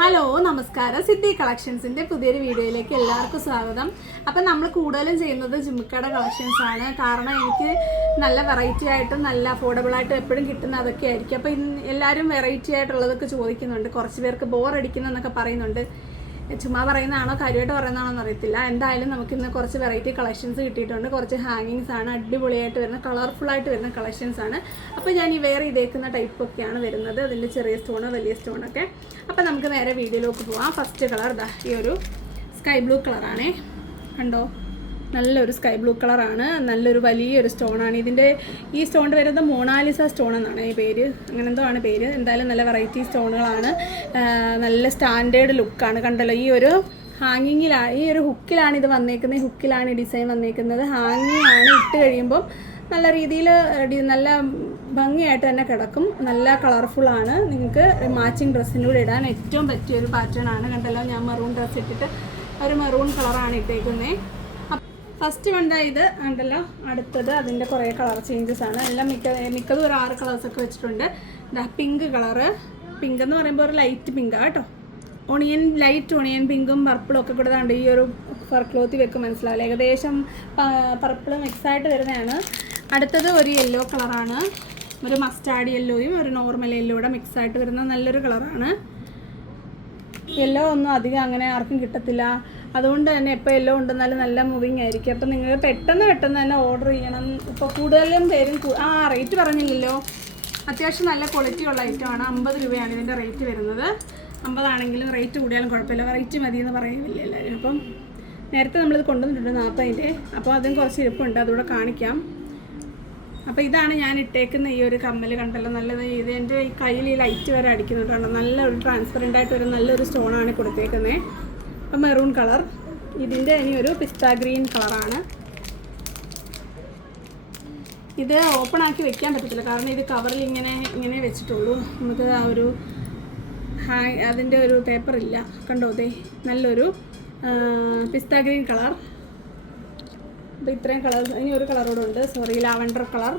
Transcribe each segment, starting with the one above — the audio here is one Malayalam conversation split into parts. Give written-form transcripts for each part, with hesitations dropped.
ഹലോ നമസ്കാരം, സിദ്ധി കളക്ഷൻസിൻ്റെ പുതിയൊരു വീഡിയോയിലേക്ക് എല്ലാവർക്കും സ്വാഗതം. അപ്പം നമ്മൾ കൂടുതലും ചെയ്യുന്നത് ജിമ്മിക്കയുടെ കളക്ഷൻസ് ആണ്. കാരണം എനിക്ക് നല്ല വെറൈറ്റി ആയിട്ടും നല്ല അഫോർഡബിൾ ആയിട്ടും എപ്പോഴും കിട്ടുന്ന അതൊക്കെ ആയിരിക്കും. അപ്പോൾ എല്ലാവരും വെറൈറ്റി ആയിട്ടുള്ളതൊക്കെ ചോദിക്കുന്നുണ്ട്. കുറച്ച് പേർക്ക് ബോർ അടിക്കുന്നതെന്നൊക്കെ പറയുന്നുണ്ട്. ചുമ്മാ പറയുന്നതാണോ കാര്യമായിട്ട് പറയുന്നതാണോ എന്ന് അറിയത്തില്ല. എന്തായാലും നമുക്കിന്ന് കുറച്ച് വെറൈറ്റി കളക്ഷൻസ് കിട്ടിയിട്ടുണ്ട്. കുറച്ച് ഹാങ്ങിങ്സ് ആണ്, അടിപൊളിയായിട്ട് വരുന്ന കളർഫുള്ളായിട്ട് വരുന്ന കളക്ഷൻസ് ആണ്. അപ്പോൾ ഞാൻ ഈ വെയർ ചെയ്തേക്കുന്ന ടൈപ്പൊക്കെയാണ് വരുന്നത്. അതിൻ്റെ ചെറിയ സ്റ്റോണ്, വലിയ സ്റ്റോണൊക്കെ. അപ്പോൾ നമുക്ക് നേരെ വീഡിയോയിലേക്ക് പോവാം. ഫസ്റ്റ് കളർ ഇതാ ഈ ഒരു സ്കൈ ബ്ലൂ കളറാണേ. കണ്ടോ, നല്ലൊരു സ്കൈ ബ്ലൂ കളറാണ്. നല്ലൊരു വലിയൊരു സ്റ്റോണാണ്. ഇതിൻ്റെ ഈ സ്റ്റോണിൻ്റെ വരുന്നത് മൊണാലിസ സ്റ്റോൺ എന്നാണ് ഈ പേര്, അങ്ങനെ എന്തോ ആണ് പേര്. എന്തായാലും നല്ല വെറൈറ്റി സ്റ്റോണുകളാണ്. നല്ല സ്റ്റാൻഡേർഡ് ലുക്കാണ്. കണ്ടല്ലോ, ഈ ഒരു ഹാങ്ങിങ്ങിലാണ്, ഈ ഒരു ഹുക്കിലാണ് ഇത് വന്നേക്കുന്നത്. ഈ ഹുക്കിലാണ് ഈ ഡിസൈൻ വന്നേക്കുന്നത്. ഹാങ്ങിങ് ആണ്. ഇട്ട് കഴിയുമ്പം നല്ല രീതിയിൽ നല്ല ഭംഗിയായിട്ട് തന്നെ കിടക്കും. നല്ല കളർഫുള്ളാണ്. നിങ്ങൾക്ക് മാച്ചിങ് ഡ്രസ്സിൻ്റെ കൂടെ ഇടാൻ ഏറ്റവും പറ്റിയൊരു പാറ്റേൺ ആണ്. കണ്ടല്ലോ, ഞാൻ മെറൂൺ ഡ്രസ്സ് ഇട്ടിട്ട് ഒരു മെറൂൺ കളറാണ് ഇട്ടേക്കുന്നത്. ഫസ്റ്റ് കണ്ടാൽ ഇത് ഉണ്ടല്ലോ. അടുത്തത് അതിൻ്റെ കുറേ കളർ ചേഞ്ചസ് ആണ്. എല്ലാം മിക്കതും ഒരു 6 കളേഴ്സൊക്കെ വെച്ചിട്ടുണ്ട്. ഇതാ പിങ്ക് കളറ്. പിങ്ക് എന്ന് പറയുമ്പോൾ ഒരു ലൈറ്റ് പിങ്കാണ് കേട്ടോ. ലൈറ്റ് ഓണിയൻ പിങ്കും പർപ്പിളും ഒക്കെ കൂടെ ഉണ്ട്. ഈ ഒരു ഫർ ക്ലോത്തിൽ വെക്കും, മനസ്സിലാവില്ല. ഏകദേശം പർപ്പിളും മിക്സായിട്ട് വരുന്നതാണ്. അടുത്തത് ഒരു യെല്ലോ കളറാണ്. ഒരു മസ്റ്റാർഡ് യെല്ലോയും ഒരു നോർമൽ യെല്ലോയുടെ മിക്സായിട്ട് വരുന്ന നല്ലൊരു കളറാണ്. യെല്ലോ ഒന്നും അധികം അങ്ങനെ ആർക്കും കിട്ടത്തില്ല. അതുകൊണ്ട് തന്നെ ഇപ്പോൾ യെല്ലോ ഉണ്ടെന്നാലും നല്ല മൂവിങ് ആയിരിക്കും. അപ്പോൾ നിങ്ങൾ പെട്ടെന്ന് തന്നെ ഓർഡർ ചെയ്യണം. ഇപ്പോൾ കൂടുതലും പേരും റേറ്റ് പറഞ്ഞില്ലല്ലോ. അത്യാവശ്യം നല്ല ക്വാളിറ്റി ഉള്ള ഐറ്റമാണ്. 50 രൂപയാണ് ഇതിൻ്റെ റേറ്റ് വരുന്നത്. 50 ആണെങ്കിലും റേറ്റ് കൂടിയാലും കുഴപ്പമില്ല. വെറൈറ്റി മതി എന്ന് പറയുന്നില്ല എല്ലാവരും. അപ്പം നേരത്തെ നമ്മളിത് കൊണ്ടുവന്നിട്ടുണ്ട് 40-ൻ്റെ. അപ്പോൾ അതും കുറച്ച് ഇരിപ്പുണ്ട്, അതുകൂടെ കാണിക്കാം. അപ്പോൾ ഇതാണ് ഞാൻ ഇട്ടേക്കുന്ന ഈ ഒരു കമ്മൽ. കണ്ടല്ലോ, നല്ലത്. ഇത് എൻ്റെ ഈ കയ്യിൽ ഈ ലൈറ്റ് വരെ അടിക്കുന്നുണ്ട്. നല്ലൊരു ട്രാൻസ്പെറൻ്റ് ആയിട്ട് ഒരു നല്ലൊരു സ്റ്റോണാണ് കൊടുത്തേക്കുന്നത്. അപ്പം മെറൂൺ കളർ. ഇതിൻ്റെ ഇനി ഒരു പിസ്ത ഗ്രീൻ കളറാണ്. ഇത് ഓപ്പൺ ആക്കി വെക്കാൻ പറ്റത്തില്ല, കാരണം ഇത് കവറിൽ ഇങ്ങനെ വെച്ചിട്ടുള്ളൂ. നമുക്ക് ആ ഒരു അതിൻ്റെ ഒരു പേപ്പറില്ല. കണ്ടോ, ദേ നല്ലൊരു പിസ്ത ഗ്രീൻ കളർ. അപ്പോൾ ഇത്രയും കളർ. ഇനി ഒരു കളറോടെ ഉണ്ട്, സോറി, ലാവൻഡർ കളർ.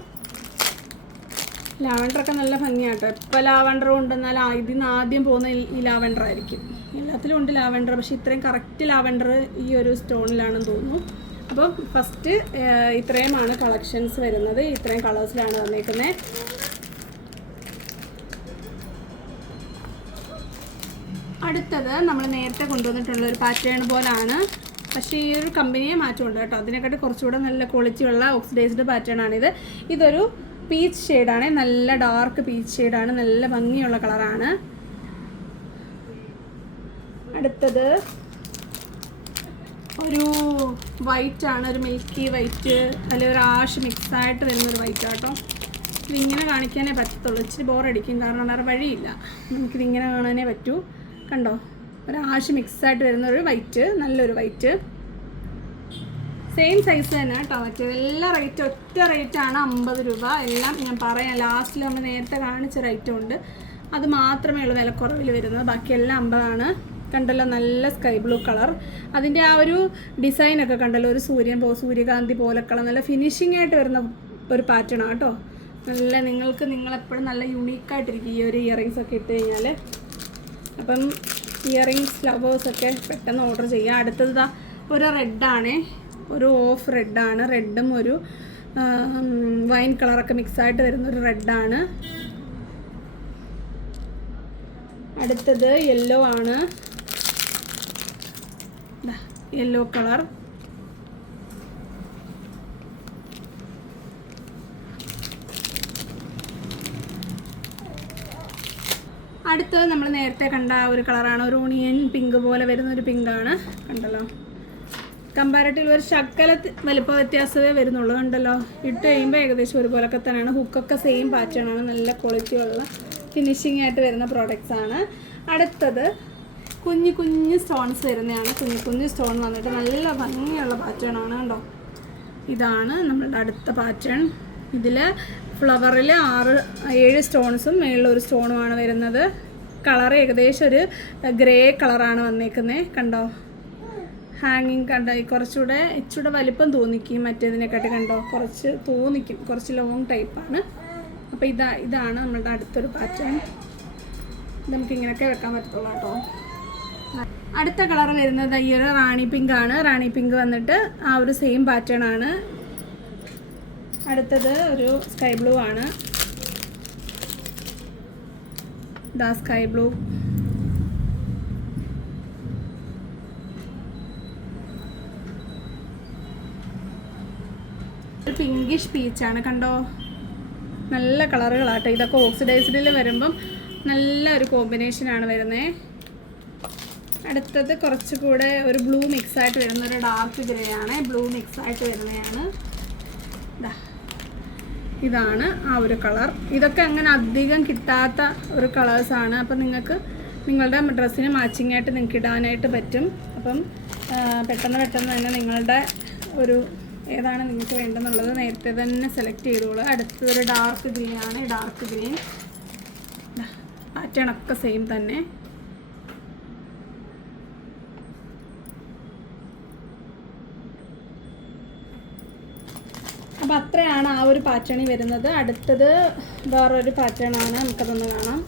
ലാവൻഡറൊക്കെ നല്ല ഭംഗിയാട്ടോ. ഇപ്പോൾ ലാവൻഡർ ഉണ്ടെന്നാൽ ഇതിന് ആദ്യം പോകുന്ന ഈ ലാവൻഡർ ആയിരിക്കും. എല്ലാത്തിലും ഉണ്ട് ലാവൻഡർ, പക്ഷേ ഇത്രയും കറക്റ്റ് ലാവൻഡർ ഈ ഒരു സ്റ്റോണിലാണെന്ന് തോന്നുന്നു. അപ്പോൾ ഫസ്റ്റ് ഇത്രയുമാണ് കളക്ഷൻസ് വരുന്നത്. ഇത്രയും കളേഴ്സിലാണ് വന്നേക്കുന്നത്. അടുത്തത് നമ്മൾ നേരത്തെ കൊണ്ടുവന്നിട്ടുള്ള ഒരു പാറ്റേൺ പോലാണ്, പക്ഷേ ഈ ഒരു കമ്പനിയെ മാറ്റമുണ്ട് കേട്ടോ. അതിനെക്കാട്ടി കുറച്ചുകൂടെ നല്ല ക്വാളിറ്റിയുള്ള ഓക്സിഡൈസ്ഡ് പാറ്റേൺ ആണിത്. ഇതൊരു പീച്ച് ഷെയ്ഡാണ്. നല്ല ഡാർക്ക് പീച്ച് ഷെയ്ഡാണ്. നല്ല ഭംഗിയുള്ള കളറാണ്. അടുത്തത് ഒരു വൈറ്റാണ്. ഒരു മിൽക്കി വൈറ്റ്, അല്ലെങ്കിൽ ഒരു ആഷ് മിക്സായിട്ട് വരുന്നൊരു വൈറ്റ് കേട്ടോ. ഇതിങ്ങനെ കാണിക്കാനേ പറ്റത്തുള്ളൂ. ഇച്ചിരി ബോറടിക്കും, കാരണം വേറെ വഴിയില്ല. നമുക്കിതിങ്ങനെ കാണാനേ പറ്റൂ. കണ്ടോ, ഒരു ആഷ് മിക്സായിട്ട് വരുന്നൊരു വൈറ്റ്, നല്ലൊരു വൈറ്റ്. സെയിം സൈസ് തന്നെ കേട്ടോ. മറ്റേ എല്ലാ റേറ്റ് ഒറ്റ റേറ്റാണ് 50 രൂപ. എല്ലാം ഞാൻ പറയാം, ലാസ്റ്റിൽ നമ്മൾ നേരത്തെ കാണിച്ച റേറ്റും ഉണ്ട്. അത് മാത്രമേ ഉള്ളൂ വിലക്കുറവിൽ വരുന്നത്. ബാക്കിയെല്ലാം 50 ആണ്. കണ്ടല്ലോ, നല്ല സ്കൈ ബ്ലൂ കളർ. അതിൻ്റെ ആ ഒരു ഡിസൈനൊക്കെ കണ്ടല്ലോ, ഒരു സൂര്യകാന്തി പോലൊക്കെ നല്ല ഫിനിഷിംഗ് ആയിട്ട് വരുന്ന ഒരു പാറ്റേൺ ആണ് കേട്ടോ. നല്ല നിങ്ങളെപ്പോഴും നല്ല യൂണീക്കായിട്ടിരിക്കും ഈ ഒരു ഇയറിങ്സ് ഒക്കെ ഇട്ട് കഴിഞ്ഞാൽ. അപ്പം ഇയറിങ്സ് ലവേഴ്സൊക്കെ പെട്ടെന്ന് ഓർഡർ ചെയ്യുക. അടുത്തത് ഒരു റെഡാണ്, ഒരു ഓഫ് റെഡാണ്. റെഡും ഒരു വൈൻ കളറൊക്കെ മിക്സായിട്ട് വരുന്നൊരു റെഡാണ്. അടുത്തത് യെല്ലോ ആണ്, യെല്ലോ കളർ. അടുത്തത് നമ്മൾ നേരത്തെ കണ്ട ഒരു കളറാണ്. ഒരു ഓണിയൻ പിങ്ക് പോലെ വരുന്നൊരു പിങ്കാണ്. കണ്ടല്ലോ, കമ്പാരറ്റീവ് ഒരു ശക്കല വലിപ്പ വ്യത്യാസമേ വരുന്നുള്ളൂ. കണ്ടല്ലോ, ഇട്ട് കഴിയുമ്പോൾ ഏകദേശം ഒരുപോലൊക്കെ തന്നെയാണ്. ഹുക്കൊക്കെ സെയിം പാറ്റേൺ ആണ്. നല്ല ക്വാളിറ്റി ഉള്ള ഫിനിഷിംഗ് ആയിട്ട് വരുന്ന പ്രോഡക്റ്റ്സ് ആണ്. അടുത്തത് കുഞ്ഞു സ്റ്റോൺസ് വരുന്നതാണ്. കുഞ്ഞു സ്റ്റോൺ വന്നിട്ട് നല്ല ഭംഗിയുള്ള പാറ്റേൺ ആണ്. കണ്ടോ, ഇതാണ് നമ്മളുടെ അടുത്ത പാറ്റേൺ. ഇതിൽ ഫ്ലവറിൽ 6-7 സ്റ്റോൺസും മേളിലൊരു സ്റ്റോണുമാണ് വരുന്നത്. കളർ ഏകദേശം ഒരു ഗ്രേ കളറാണ് വന്നേക്കുന്നത്. കണ്ടോ, ഹാങ്ങിങ് കണ്ടോ, ഇച്ചിരി വലിപ്പം തോന്നിക്കും മറ്റേതിനെക്കാട്ടി. കണ്ടോ, കുറച്ച് തോന്നിക്കും, കുറച്ച് ലോങ് ടൈപ്പാണ്. അപ്പോൾ ഇതാണ് നമ്മളുടെ അടുത്തൊരു പാറ്റേൺ. നമുക്ക് ഇങ്ങനെയൊക്കെ വെക്കാൻ പറ്റത്തുള്ളൂ കേട്ടോ. അടുത്ത കളർ വരുന്നത് ഈ ഒരു റാണി പിങ്ക് ആണ്. റാണി പിങ്ക് വന്നിട്ട് ആ ഒരു സെയിം പാറ്റേൺ ആണ്. അടുത്തത് ഒരു സ്കൈ ബ്ലൂ ആണ്. ഇതാ സ്കൈ ബ്ലൂ. ഒരു പിങ്കിഷ് പീച്ചാണ്, കണ്ടോ? നല്ല കളറുകളാട്ടോ. ഇതൊക്കെ ഓക്സിഡൈസ്ഡിൽ വരുമ്പം നല്ല ഒരു കോമ്പിനേഷനാണ് വരുന്നത്. അടുത്തത് കുറച്ചുകൂടെ ഒരു ബ്ലൂ മിക്സായിട്ട് വരുന്ന ഒരു ഡാർക്ക് ഗ്രേ ആണ്. ബ്ലൂ മിക്സായിട്ട് വരുന്നതാണ്. ഇതാണ് ആ ഒരു കളർ. ഇതൊക്കെ അങ്ങനെ അധികം കിട്ടാത്ത ഒരു കളേഴ്സാണ്. അപ്പം നിങ്ങൾക്ക് നിങ്ങളുടെ ഡ്രസ്സിന് മാച്ചിങ് ആയിട്ട് നിങ്ങൾക്ക് ഇടാനായിട്ട് പറ്റും. അപ്പം പെട്ടെന്ന് തന്നെ നിങ്ങളുടെ ഒരു ഏതാണ് നിങ്ങൾക്ക് വേണ്ടെന്നുള്ളത് നേരത്തെ തന്നെ സെലക്ട് ചെയ്തോളൂ. അടുത്തൊരു ഡാർക്ക് ഗ്രീൻ ആണ്. ഡാർക്ക് ഗ്രീൻ പാറ്റേൺ ഒക്കെ സെയിം തന്നെ. അപ്പം അത്രയാണ് ആ ഒരു പാറ്റേണിൽ വരുന്നത്. അടുത്തത് വേറൊരു പാറ്റേൺ ആണ്. നമുക്കതൊന്ന് കാണാം.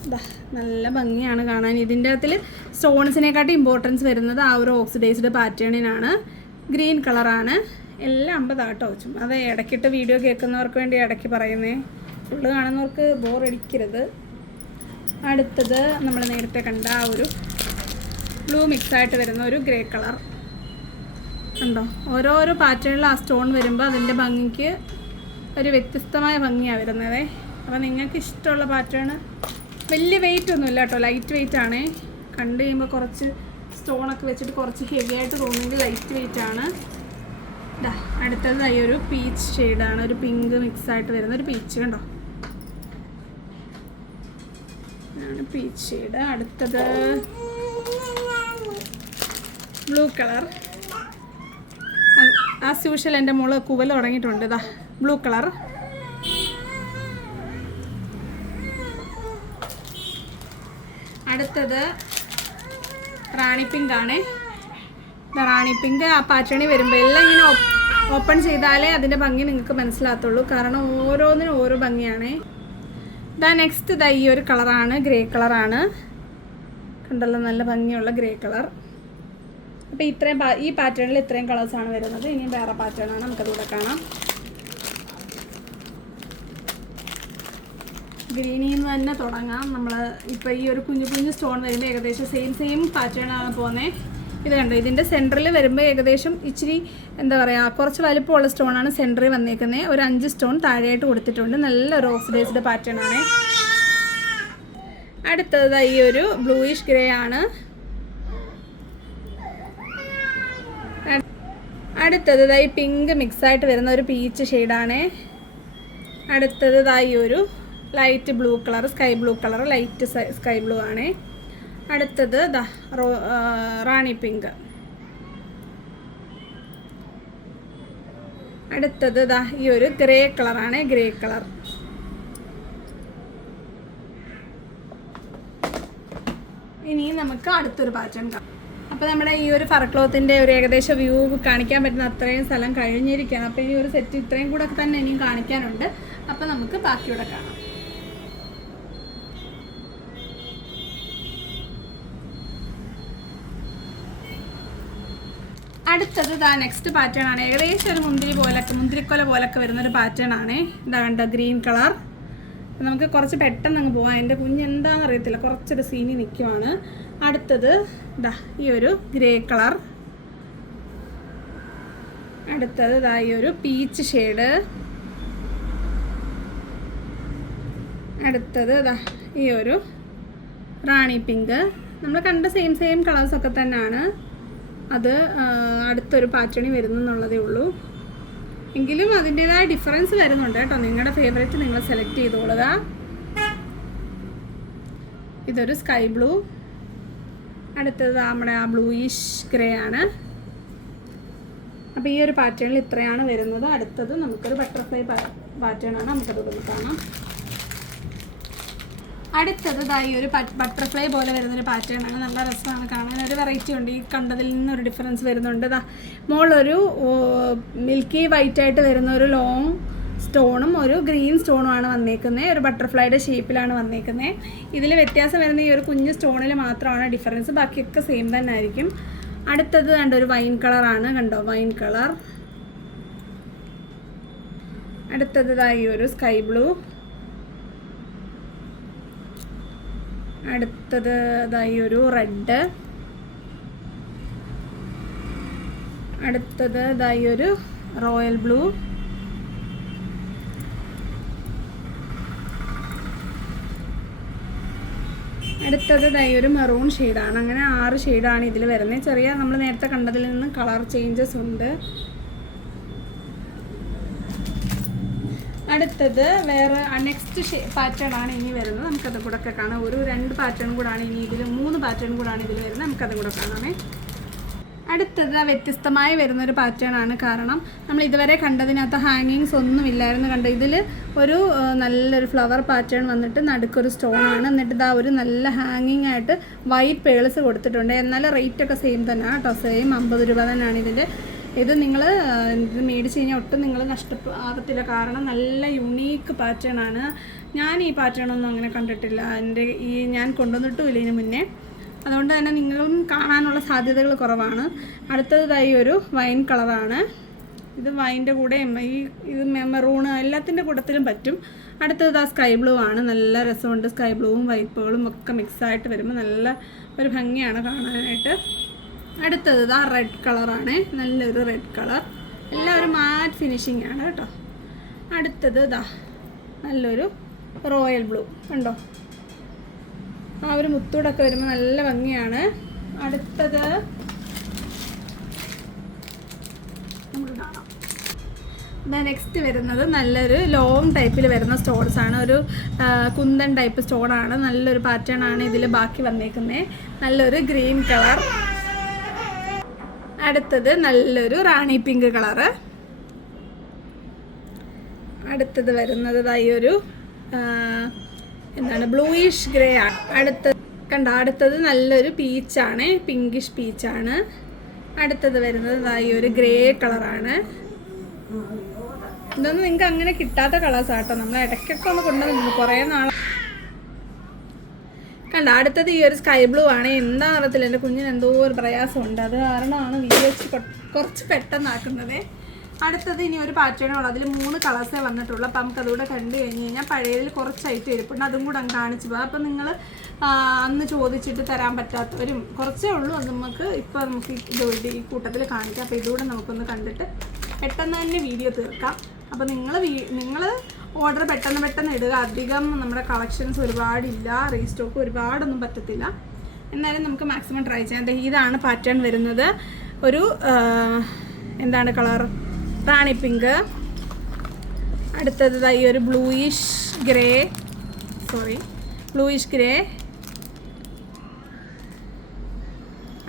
നല്ല ഭംഗിയാണ് കാണാൻ. ഇതിൻ്റെ അകത്തിൽ സ്റ്റോൺസിനെക്കാട്ടും ഇമ്പോർട്ടൻസ് വരുന്നത് ആ ഒരു ഓക്സിഡൈസ്ഡ് പാറ്റേണിനാണ്. ഗ്രീൻ കളറാണ്. എല്ലാം 50 ആട്ടോ വെച്ചും. അത് ഇടയ്ക്കിട്ട് വീഡിയോ കേൾക്കുന്നവർക്ക് വേണ്ടി ഇടയ്ക്ക് പറയുന്നേ, ഫുള്ള് കാണുന്നവർക്ക് ബോറടിക്കരുത്. അടുത്തത് നമ്മൾ നേരത്തെ കണ്ട ആ ഒരു ബ്ലൂ മിക്സായിട്ട് വരുന്ന ഒരു ഗ്രേ കളർ ഉണ്ടോ? ഓരോരോ പാറ്റേണിൽ ആ സ്റ്റോൺ വരുമ്പോൾ അതിൻ്റെ ഭംഗിക്ക് ഒരു വ്യത്യസ്തമായ ഭംഗിയാണ് വരുന്നത്. അപ്പോൾ നിങ്ങൾക്ക് ഇഷ്ടമുള്ള പാറ്റേൺ വലിയ വെയിറ്റ് ഒന്നുമില്ല കേട്ടോ, ലൈറ്റ് വെയിറ്റ് ആണേ. കണ്ടു കഴിയുമ്പോൾ കുറച്ച് സ്റ്റോണൊക്കെ വെച്ചിട്ട് കുറച്ച് ഹെവി ആയിട്ട് തോന്നുമെങ്കിൽ ലൈറ്റ് വെയിറ്റ് ആണ്. അടുത്തതായി ഒരു പീച്ച് ഷെയ്ഡാണ്. ഒരു പിങ്ക് മിക്സായിട്ട് വരുന്ന ഒരു പീച്ച് കണ്ടോ, പീച്ച് ഷെയ്ഡ്. അടുത്തത് ബ്ലൂ കളർ. ആസ് യൂഷ്വൽ എൻ്റെ മോള് കുവൽ തുടങ്ങിയിട്ടുണ്ട്. Blue colour. അടുത്തത് റാണി പിങ്ക് ആണ്. റാണി പിങ്ക് ആ പാറ്റേണിൽ വരുമ്പോൾ എല്ലാം ഇങ്ങനെ ഓപ്പൺ ചെയ്താലേ അതിൻ്റെ ഭംഗി നിങ്ങൾക്ക് മനസ്സിലാകത്തുള്ളൂ. കാരണം ഓരോന്നിനും ഓരോ ഭംഗിയാണ്. നെക്സ്റ്റ് ഈ ഒരു കളറാണ്, ഗ്രേ കളറാണ്. കണ്ടല്ലോ, നല്ല ഭംഗിയുള്ള ഗ്രേ കളർ. അപ്പോൾ ഇത്രയും ഈ പാറ്റേണിൽ ഇത്രയും കളേഴ്സാണ് വരുന്നത്. ഇനിയും വേറെ പാറ്റേണാണ്, നമുക്കതുകൂടെ കാണാം. ഗ്രീനിൽ നിന്ന് തന്നെ തുടങ്ങാം. നമ്മൾ ഇപ്പോൾ ഈ ഒരു കുഞ്ഞു കുഞ്ഞു സ്റ്റോൺ വരുമ്പോൾ ഏകദേശം സെയിം പാറ്റേണാണ് പോകുന്നത്. ഇത് കണ്ടോ, ഇതിൻ്റെ സെൻറ്ററിൽ വരുമ്പോൾ ഏകദേശം ഇച്ചിരി എന്താ പറയുക, കുറച്ച് വലുപ്പമുള്ള സ്റ്റോണാണ് സെൻറ്ററിൽ വന്നേക്കുന്നത്. ഒരു 5 സ്റ്റോൺ താഴെയായിട്ട് കൊടുത്തിട്ടുണ്ട്. നല്ലൊരു ഓക്സിഡൈസ്ഡ് പാറ്റേൺ ആണ്. അടുത്തത് ഈ ഒരു ബ്ലൂയിഷ് ഗ്രേ ആണ്. അടുത്തത് ഈ പിങ്ക് മിക്സായിട്ട് വരുന്ന ഒരു പീച്ച് ഷെയ്ഡാണ്. അടുത്തത് ഈ ഒരു light blue colour, sky blue colour, light sky blue ആണ്. അടുത്തത് റാണി പിങ്ക്. അടുത്തത് ഈ ഒരു ഗ്രേ കളറാണ്, ഗ്രേ കളർ. ഇനി നമുക്ക് അടുത്തൊരു പാറ്റേൺ കാണാം. അപ്പോൾ നമ്മുടെ ഈ ഒരു ഫർ ക്ലോത്തിൻ്റെ ഒരു ഏകദേശം വ്യൂ കാണിക്കാൻ പറ്റുന്ന അത്രയും സ്ഥലം കഴിഞ്ഞിരിക്കുകയാണ്. അപ്പോൾ ഈ ഒരു സെറ്റ് ഇത്രയും കൂടെ തന്നെ ഇനിയും കാണിക്കാനുണ്ട്. അപ്പോൾ നമുക്ക് ബാക്കിയൂടെ കാണാം. അടുത്തത് നെക്സ്റ്റ് പാറ്റേൺ ആണ്. ഏകദേശം ഒരു മുന്തിരിക്കൊല പോലൊക്കെ വരുന്നൊരു പാറ്റേൺ ആണ്. കണ്ടോ, ഗ്രീൻ കളർ. നമുക്ക് കുറച്ച് പെട്ടെന്ന് അങ്ങ് പോകാം. എൻ്റെ കുഞ്ഞ് എന്താണെന്ന് അറിയത്തില്ല, കുറച്ചൊരു സീനി നിൽക്കുവാണ്. അടുത്തത് ഈ ഒരു ഗ്രേ കളർ. അടുത്തത് ഈ ഒരു പീച്ച് ഷെയ്ഡ്. അടുത്തത് ഈ ഒരു റാണി പിങ്ക്. നമ്മൾ കണ്ട സെയിം കളേഴ്സൊക്കെ തന്നെയാണ്. അത് അടുത്തൊരു പാറ്റേണിൽ വരുന്നെന്നുള്ളതേ ഉള്ളൂ. എങ്കിലും അതിൻ്റേതായ ഡിഫറൻസ് വരുന്നുണ്ട് കേട്ടോ. നിങ്ങളുടെ ഫേവറേറ്റ് നിങ്ങൾ സെലക്ട് ചെയ്തോളുക. ഇതൊരു സ്കൈ ബ്ലൂ. അടുത്തത് നമ്മുടെ ആ ബ്ലൂയിഷ് ഗ്രേ ആണ്. അപ്പോൾ ഈ ഒരു പാറ്റേണിൽ ഇത്രയാണ് വരുന്നത്. അടുത്തത് നമുക്കൊരു ബട്ടർഫ്ലൈ പാറ്റേൺ ആണ്. നമുക്കതൊന്ന് കാണാം. അടുത്തത് ഈ ഒരു ബട്ടർഫ്ലൈ പോലെ വരുന്നൊരു പാറ്റേൺ ആണ്. നല്ല രസമാണ് കാണാൻ. ഒരു വെറൈറ്റി ഉണ്ട്. ഈ കണ്ടതിൽ നിന്നൊരു ഡിഫറൻസ് വരുന്നുണ്ട്. മോളൊരു മിൽക്കി വൈറ്റ് ആയിട്ട് വരുന്ന ഒരു ലോങ് സ്റ്റോണും ഒരു ഗ്രീൻ സ്റ്റോണുമാണ് വന്നേക്കുന്നത്. ഒരു ബട്ടർഫ്ലൈയുടെ ഷേപ്പിലാണ് വന്നേക്കുന്നത്. ഇതിൽ വ്യത്യാസം വരുന്ന ഈ ഒരു കുഞ്ഞ് സ്റ്റോണിൽ മാത്രമാണ് ഡിഫറൻസ്, ബാക്കിയൊക്കെ സെയിം തന്നെ ആയിരിക്കും. അടുത്തത് കണ്ടോ ഒരു വൈൻ കളറാണ്, കണ്ടോ വൈൻ കളർ. അടുത്തത് ഈ ഒരു സ്കൈ ബ്ലൂ. അടുത്തത് ഈ ഒരു റെഡ്. അടുത്തത് ഈ ഒരു റോയൽ ബ്ലൂ. അടുത്തത് ഈ ഒരു മെറൂൺ ഷെയ്ഡാണ്. അങ്ങനെ 6 ഷെയ്ഡാണ് ഇതിൽ വരുന്നത്. ചെറിയ നമ്മൾ നേരത്തെ കണ്ടതിൽ നിന്ന് കളർ ചേഞ്ചസ് ഉണ്ട്. അടുത്തത് വേറെ നെക്സ്റ്റ് പാറ്റേൺ ആണ് ഇനി വരുന്നത്. നമുക്കത് കൂടെ ഒക്കെ കാണാം. ഒരു 2 പാറ്റേൺ കൂടാണ് ഇനി ഇതിൽ, 3 പാറ്റേൺ കൂടാണ് ഇതിൽ വരുന്നത്. നമുക്കത് കൂടെ കാണാമേ. അടുത്തത് വ്യത്യസ്തമായി വരുന്നൊരു പാറ്റേൺ ആണ്. കാരണം നമ്മൾ ഇതുവരെ കണ്ടതിനകത്ത് ഹാങ്ങിങ്സ് ഒന്നും ഇല്ലായിരുന്നു. കണ്ടോ, ഇതിൽ ഒരു നല്ലൊരു ഫ്ലവർ പാറ്റേൺ വന്നിട്ട് നടുക്കൊരു സ്റ്റോണാണ്. എന്നിട്ട് ഒരു നല്ല ഹാങ്ങിങ് ആയിട്ട് വൈറ്റ് പേൾസ് കൊടുത്തിട്ടുണ്ട്. എന്നാൽ റേറ്റൊക്കെ സെയിം തന്നെയാണ് കേട്ടോ, സെയിം 50 രൂപ തന്നെയാണ് ഇതിൻ്റെ. ഇത് നിങ്ങൾ ഇത് മേടിച്ച് കഴിഞ്ഞാൽ ഒട്ടും നിങ്ങൾ നഷ്ടപ്പെടത്തില്ല. കാരണം നല്ല യുണീക്ക് പാറ്റേൺ ആണ്. ഞാൻ ഈ പാറ്റേൺ ഒന്നും അങ്ങനെ കണ്ടിട്ടില്ല, ഞാൻ കൊണ്ടുവന്നിട്ടുമില്ല ഇതിന് മുന്നേ. അതുകൊണ്ട് തന്നെ നിങ്ങളും കാണാനുള്ള സാധ്യതകൾ കുറവാണ്. അടുത്തത് ഒരു വൈൻ കളറാണ്. ഇത് വൈൻ്റെ കൂടെ ഇത് മെറൂണ് എല്ലാത്തിൻ്റെ കൂട്ടത്തിലും പറ്റും. അടുത്തത് സ്കൈ ബ്ലൂ ആണ്. നല്ല രസമുണ്ട്. സ്കൈ ബ്ലൂവും വൈറ്റുകളും ഒക്കെ മിക്സായിട്ട് വരുമ്പോൾ നല്ല ഒരു ഭംഗിയാണ് കാണാനായിട്ട്. അടുത്തത് റെഡ് കളറാണ്. നല്ലൊരു റെഡ് കളർ. എല്ലാം ഒരു മാറ്റ് ഫിനിഷിംഗ് ആണ് കേട്ടോ. അടുത്തത് നല്ലൊരു റോയൽ ബ്ലൂ. കണ്ടോ, ആ ഒരു മുത്തൂടൊക്കെ വരുമ്പോൾ നല്ല ഭംഗിയാണ്. അടുത്തത് നമുക്ക് കാണാം. നെക്സ്റ്റ് വരുന്നത് നല്ലൊരു ലോങ് ടൈപ്പിൽ വരുന്ന സ്റ്റോൺസ് ആണ്. ഒരു കുന്തൻ ടൈപ്പ് സ്റ്റോണാണ്. നല്ലൊരു പാറ്റേൺ ആണ് ഇതിൽ ബാക്കി വന്നേക്കുന്നത്. നല്ലൊരു ഗ്രീൻ കളർ. അടുത്തത് നല്ലൊരു റാണി പിങ്ക് കളറ്. അടുത്തത് വരുന്നത് ഒരു ബ്ലൂയിഷ് ഗ്രേ ആണ്. അടുത്തത് നല്ലൊരു പീച്ചാണ്, പിങ്കിഷ് പീച്ചാണ്. അടുത്തത് വരുന്നത് ഒരു ഗ്രേ കളറാണ്. ഇതൊന്നും നിങ്ങൾക്ക് അങ്ങനെ കിട്ടാത്ത കളേഴ്സാട്ടോ, നമ്മൾ ഇടയ്ക്കൊക്കെ ഒന്ന് കൊണ്ടുവന്നു കുറേ നാൾ. അടുത്തത് ഈ ഒരു സ്കൈ ബ്ലൂ ആണ്. എന്താ അറിയത്തില്ല, എൻ്റെ കുഞ്ഞിന് എന്തോ ഒരു പ്രയാസമുണ്ട്, അത് കാരണമാണ് വീഡിയോ കുറച്ച് പെട്ടെന്നാക്കുന്നത്. അടുത്തത് ഇനി ഒരു പാറ്റേണുള്ളൂ. അതിൽ 3 കളേഴ്സേ വന്നിട്ടുള്ളൂ. അപ്പം നമുക്കതുകൂടെ കണ്ടു കഴിഞ്ഞ് കഴിഞ്ഞാൽ പഴയതിൽ കുറച്ചായിട്ട് ഇരിപ്പുണ്ട്, അതും കൂടെ അങ്ങ് കാണിച്ചു പോകാം. അപ്പം നിങ്ങൾ അന്ന് ചോദിച്ചിട്ട് തരാൻ പറ്റാത്തവരും കുറച്ചേ ഉള്ളൂ. അത് നമുക്ക് ഈ കൂട്ടത്തിൽ കാണിക്കാം. അപ്പോൾ ഇതുകൂടെ നമുക്കൊന്ന് കണ്ടിട്ട് പെട്ടെന്ന് തന്നെ വീഡിയോ തീർക്കാം. അപ്പോൾ നിങ്ങൾ ഓർഡർ പെട്ടെന്ന് ഇടുക. അധികം നമ്മുടെ കളക്ഷൻസ് ഒരുപാടില്ല, റീസ്റ്റോക്ക് ഒരുപാടൊന്നും പറ്റത്തില്ല. എന്നാലും നമുക്ക് മാക്സിമം ട്രൈ ചെയ്യാം. ഇതാണ് പാറ്റേൺ വരുന്നത്. ഒരു കളർ റാണി പിങ്ക്. അടുത്തത് ഈ ഒരു ബ്ലൂയിഷ് ഗ്രേ.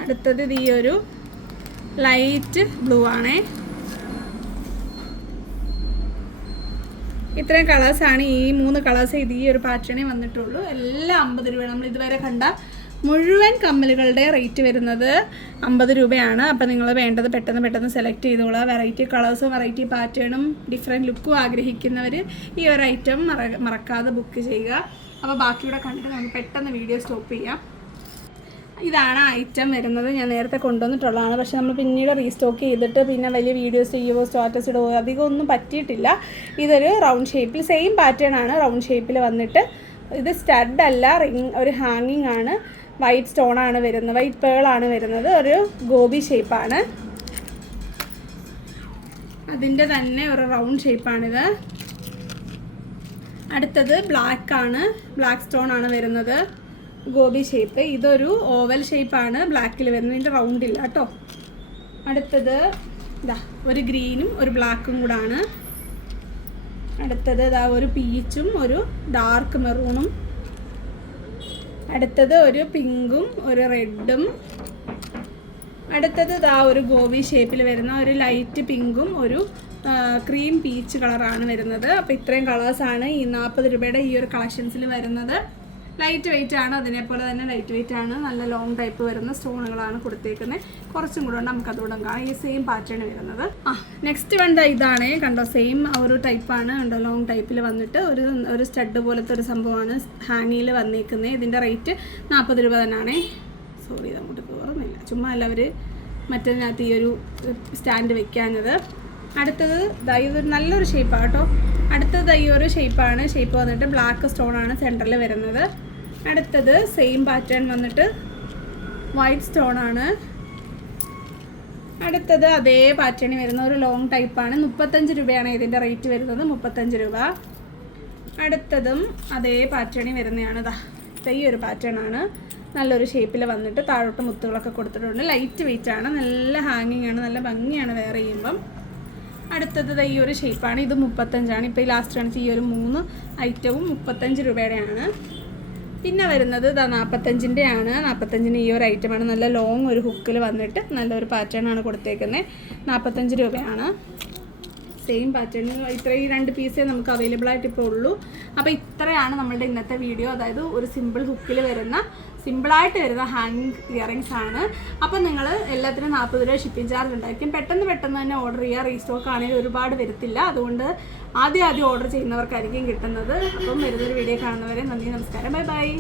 അടുത്തത് ഈ ഒരു ലൈറ്റ് ബ്ലൂ ആണേ. ഇത്രയും കളേഴ്സാണ്, ഈ 3 കളേഴ്സ് ഇത് ഈ ഒരു പാറ്റേണേ വന്നിട്ടുള്ളൂ. എല്ലാം 50 രൂപ. നമ്മൾ ഇതുവരെ കണ്ട മുഴുവൻ കമ്മലുകളുടെ റേറ്റ് വരുന്നത് 50 രൂപയാണ്. അപ്പോൾ നിങ്ങൾ വേണ്ടത് പെട്ടെന്ന് സെലക്ട് ചെയ്തോളുക. വെറൈറ്റി കളേഴ്സും വെറൈറ്റി പാറ്റേണും ഡിഫറെൻറ്റ് ലുക്കും ആഗ്രഹിക്കുന്നവർ ഈ ഒരു ഐറ്റം മറക്കാതെ ബുക്ക് ചെയ്യുക. അപ്പോൾ ബാക്കിയൂടെ കണ്ടിട്ട് നമുക്ക് പെട്ടെന്ന് വീഡിയോ സ്റ്റോപ്പ് ചെയ്യാം. ഇതാണ് ഐറ്റം വരുന്നത്. ഞാൻ നേരത്തെ കൊണ്ടുവന്നിട്ടുള്ളതാണ്, പക്ഷെ നമ്മൾ പിന്നീട് റീസ്റ്റോക്ക് ചെയ്തിട്ട് പിന്നെ വലിയ വീഡിയോസ് ചെയ്യുമോ സ്റ്റാറ്റസ് ഇടുമോ അധികം ഒന്നും പറ്റിയിട്ടില്ല. ഇതൊരു റൗണ്ട് ഷേപ്പിൽ സെയിം പാറ്റേൺ ആണ്, റൗണ്ട് ഷേപ്പിൽ വന്നിട്ട് ഇത് സ്റ്റഡ് അല്ല, ഒരു ഹാങ്ങിങ് ആണ്. വൈറ്റ് സ്റ്റോണാണ് വരുന്നത്, വൈറ്റ് പേളാണ് വരുന്നത്. ഒരു ഗോബി ഷേപ്പാണ്, അതിൻ്റെ തന്നെ ഒരു റൗണ്ട് ഷേപ്പാണിത്. അടുത്തത് ബ്ലാക്ക് ആണ്, ബ്ലാക്ക് സ്റ്റോൺ ആണ് വരുന്നത്, ഗോബി ഷേപ്പ്. ഇതൊരു ഓവൽ ഷേപ്പാണ് ബ്ലാക്കിൽ വരുന്നത്, ഇതിൻ്റെ റൗണ്ട് ഇല്ല കേട്ടോ. അടുത്തത് ഒരു ഗ്രീനും ഒരു ബ്ലാക്കും കൂടാണ്. അടുത്തത് ഒരു പീച്ചും ഒരു ഡാർക്ക് മെറൂണും. അടുത്തത് ഒരു പിങ്കും ഒരു റെഡും. അടുത്തത് ഒരു ഗോബി ഷേപ്പിൽ വരുന്ന ഒരു ലൈറ്റ് പിങ്കും ഒരു ക്രീം പീച്ച് കളറാണ് വരുന്നത്. അപ്പോൾ ഇത്രയും കളേഴ്സാണ് ഈ 40 രൂപയുടെ ഈ ഒരു കളക്ഷൻസിൽ വരുന്നത്. ലൈറ്റ് വെയിറ്റ് ആണ്, അതിനെപ്പോലെ തന്നെ ലൈറ്റ് വെയിറ്റ് ആണ്. നല്ല ലോങ് ടൈപ്പ് വരുന്ന സ്റ്റോണുകളാണ് കൊടുത്തേക്കുന്നത്. കുറച്ചും കൂടെ ഉണ്ട്, നമുക്ക് അതുകൂടെ കാണാം. ഈ സെയിം പാറ്റേൺ വരുന്നത്. നെക്സ്റ്റ് വേണ്ട ഇതാണ് കണ്ടോ, സെയിം ഒരു ടൈപ്പാണ് കണ്ടോ, ലോങ് ടൈപ്പിൽ വന്നിട്ട് ഒരു സ്റ്റഡ് പോലത്തെ ഒരു സംഭവമാണ് ഹാങ്ങിയിൽ വന്നേക്കുന്നത്. ഇതിൻ്റെ റേറ്റ് 40 രൂപ തന്നെയാണേ. സോറി, ഇത് അങ്ങോട്ട് കയറുന്നില്ല, ചുമ്മാ അല്ല അവർ മറ്റതിനകത്ത് ഈ ഒരു സ്റ്റാൻഡ് വെക്കാഞ്ഞത്. അടുത്തത് ഇതൊരു നല്ലൊരു ഷേപ്പാണ് കേട്ടോ. അടുത്തത് ഈ ഒരു ഷേപ്പാണ്. ഷേപ്പ് വന്നിട്ട് ബ്ലാക്ക് സ്റ്റോണാണ് സെൻറ്ററിൽ വരുന്നത്. അടുത്തത് സെയിം പാറ്റേൺ വന്നിട്ട് വൈറ്റ് സ്റ്റോണാണ്. അടുത്തത് അതേ പാറ്റേണിൽ വരുന്ന ഒരു ലോങ് ടൈപ്പാണ്. 35 രൂപയാണ് ഇതിൻ്റെ റേറ്റ് വരുന്നത്, 35 രൂപ. അടുത്തതും അതേ പാറ്റേണിൽ വരുന്നതാണ്. ഈ ഒരു പാറ്റേൺ ആണ്. നല്ലൊരു ഷേപ്പിൽ വന്നിട്ട് താഴോട്ട് മുത്തുകളൊക്കെ കൊടുത്തിട്ടുണ്ട്. ലൈറ്റ് വെയിറ്റ് ആണ്, നല്ല ഹാങ്ങിങ് ആണ്, നല്ല ഭംഗിയാണ് വെയർ ചെയ്യുമ്പം. അടുത്തത് ഈ ഒരു ഷേപ്പാണ്. ഇത് 35 ഇപ്പോൾ ഈ ലാസ്റ്റ് കാണിച്ച ഈ ഒരു 3 ഐറ്റവും 35 രൂപയുടെയാണ്. പിന്നെ വരുന്നത് 45-ൻ്റെ ആണ്. 45-ന് ഈ ഒരു ഐറ്റമാണ്. നല്ല ലോങ് ഒരു ഹുക്കിൽ വന്നിട്ട് നല്ലൊരു പാറ്റേൺ ആണ് കൊടുത്തേക്കുന്നത്. 45 രൂപയാണ്. Same pattern. ഈ 2 പീസേ നമുക്ക് അവൈലബിൾ ആയിട്ട് ഇപ്പോൾ ഉള്ളൂ. അപ്പോൾ ഇത്രയാണ് നമ്മളുടെ ഇന്നത്തെ വീഡിയോ. അതായത് ഒരു സിമ്പിൾ ഹുക്കിൽ വരുന്ന, സിമ്പിളായിട്ട് വരുന്ന ഹാങ്ങിങ് ഇയറിങ്സ് ആണ്. അപ്പോൾ നിങ്ങൾ എല്ലാത്തിനും 40 രൂപ ഷിപ്പിംഗ് ചാർജ് ഉണ്ടായിരിക്കും. പെട്ടെന്ന് തന്നെ ഓർഡർ ചെയ്യുക. റീസ്റ്റോക്ക് ആണെങ്കിൽ ഒരുപാട് വരത്തില്ല. അതുകൊണ്ട് ആദ്യം ഓർഡർ ചെയ്യുന്നവർക്കായിരിക്കും കിട്ടുന്നത്. അപ്പം വരുന്നൊരു വീഡിയോ കാണുന്നവരെ നന്ദി, നമസ്കാരം, ബൈ ബൈ.